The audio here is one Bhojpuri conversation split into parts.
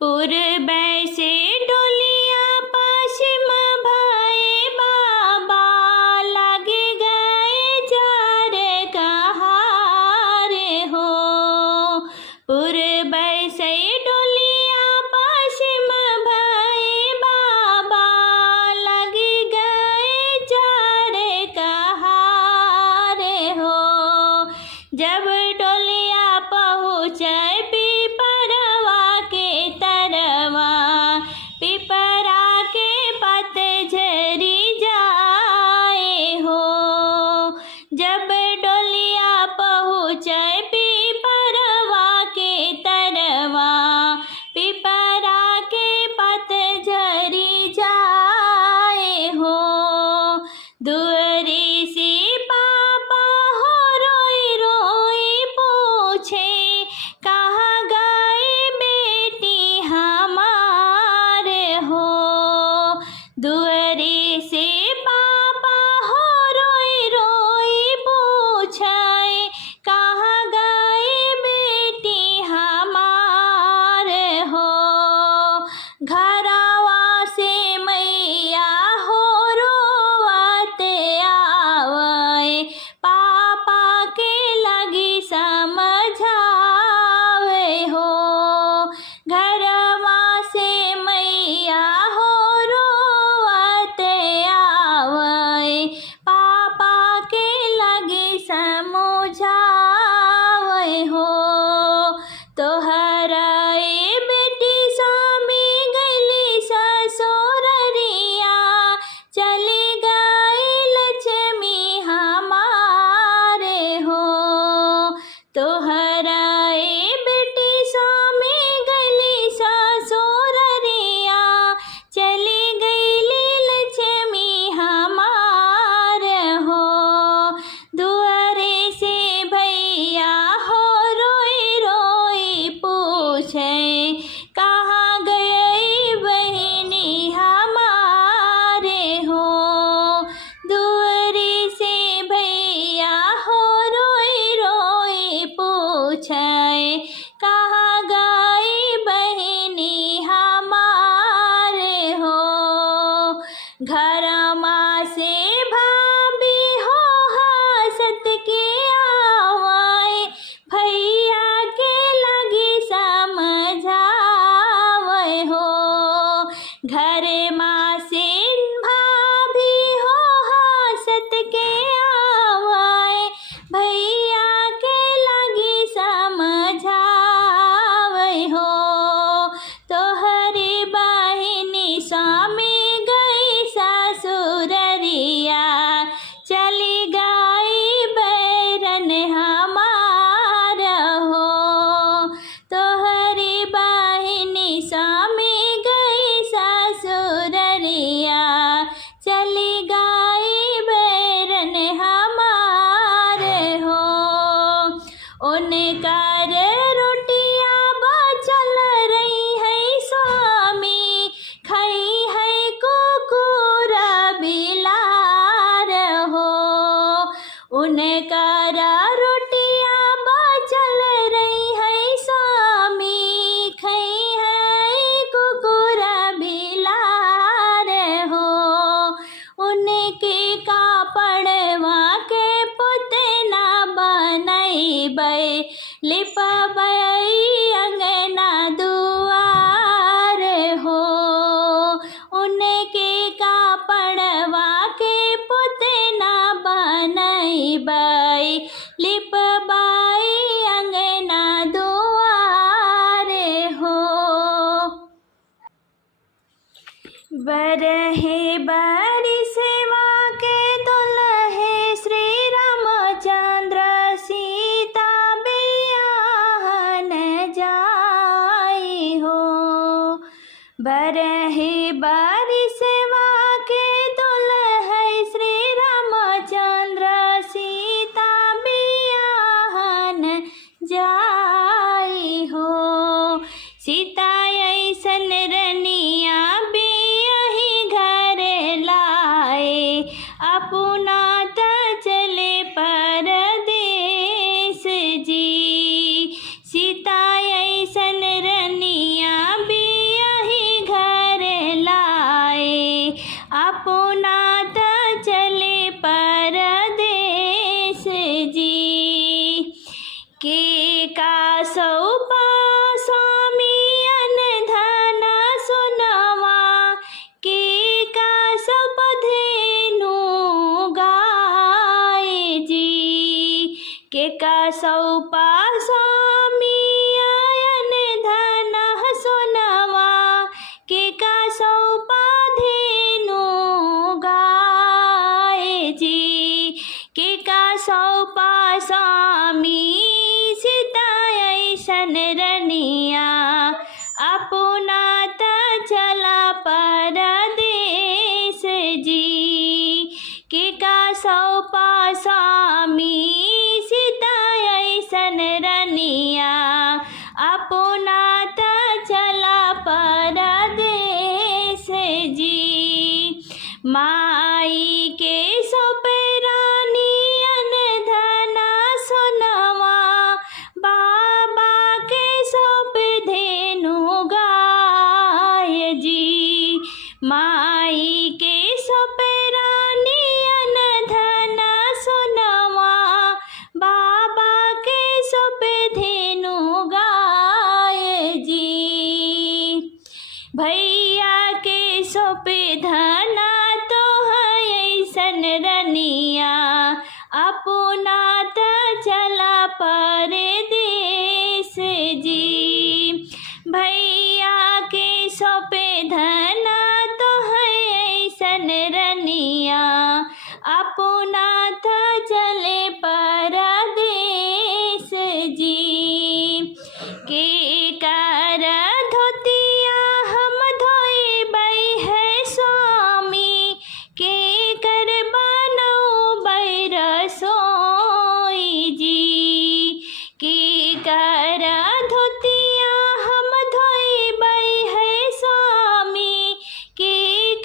पूर्वै से डोलिया पश्चिम भये बाबा, लग गए जार कहार हो। पूर्वै से डोलिया पश्चिम भये बाबा, लग गए जार कहार हो। जब डोलिया पहुँचे पिपरवा के तरवा, पिपरा के पत झरी जाए हो। जब डोलिया पहुँचे पिपरवा के तरवा, पिपरा के पत झरी जाए हो। दुअरी से पापा हो रोई रोई पूछे, कहाँ गए बेटी हमारे हो। दुअरी से पापा हो रोई रोई पूछे, कहाँ गए बेटी हमारे हो। घरवा से मैया हो रोवत आवे, पापा के लगी समझावे हो। घरवा से मैया हो रोवत आवे, पापा के लगी समझावे हो। तोहरा ए बेटी स्वामी गली ससुररिया, चली गई लक्ष्मी हमारे हो। तोहरा ए बेटी स्वामी गली ससुररिया, चली गई लक्ष्मी हमारे हो। दुआरे से भैया हो रोई रोई पूछे, कहाँ गई बहिनी हमारे हो। दुआरे से भैया हो रोई रोई पूछे, कहाँ गई बहिनी हमारे हो। घरमा से भाभी हो हंसत के आवे, भैया के लगी समझावे हो। घर माँ से भाभी हो हंसत के आवे, भैया के लगी समझावे हो। तोहरी बहिनी स्वामी गई ससुररिया, चली गई बैरन हमार हो। तोहरी बहिनी स्वामी गई ससुररिया, चली गई बैरन हमार हो। उनकर रोटिया बचल रही है स्वामी, खाई है कुकुर बिलार हो। उनकर रोटिया बचल रही है स्वामी, खाई है कुकुर बिलार हो। उनके कापड़वा के पुतना बनैबै, लिपबै अंगना दुआर हो। उनके कापड़वा के पुतना बनैबै, लिपबै अंगना दुआर हो। बरहे बरिसवा के दुल्हे, श्री रामचंद्र सीता बियाहन जाई हो। बरहे बरिसवा के दुल्हे, श्री रामचंद्र सीता बियाहन जाई हो। सीता ऐसन रनिया बियाही घर लाए, अपना त चले परदेस जी। सीता ऐसन रनिया सौंपे धना तो है ऐसन रनिया अपना त चला परदेस जी। भैया के सौंपे धना तो है ऐसन रनिया अपना त चले परदेस जी। के कर धोतिया हम धोइबै है स्वामी के कर बनौबै रसोई जी। के कर धोतिया हम धोइबै है स्वामी के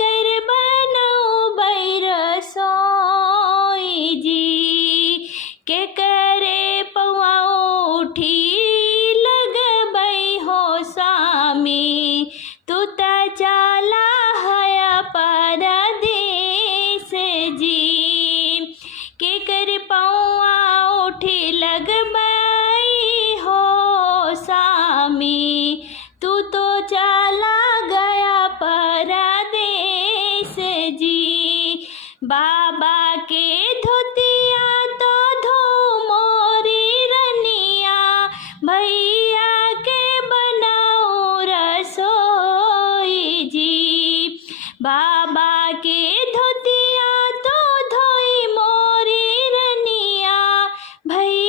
कर बनौबै रसोई जी। के करे पौआ उठी लगबै हो स्वामी तू त चला है परदेस जी। के कर पौआ उठी लगबै हो स्वामी तू तो चला गया परदेस जी। बाबा के धोतिया तो धो मोरी रनिया भैया के बनाओ रसोई जी। बाबा के धोतिया तो धोई मोरी रनिया भैया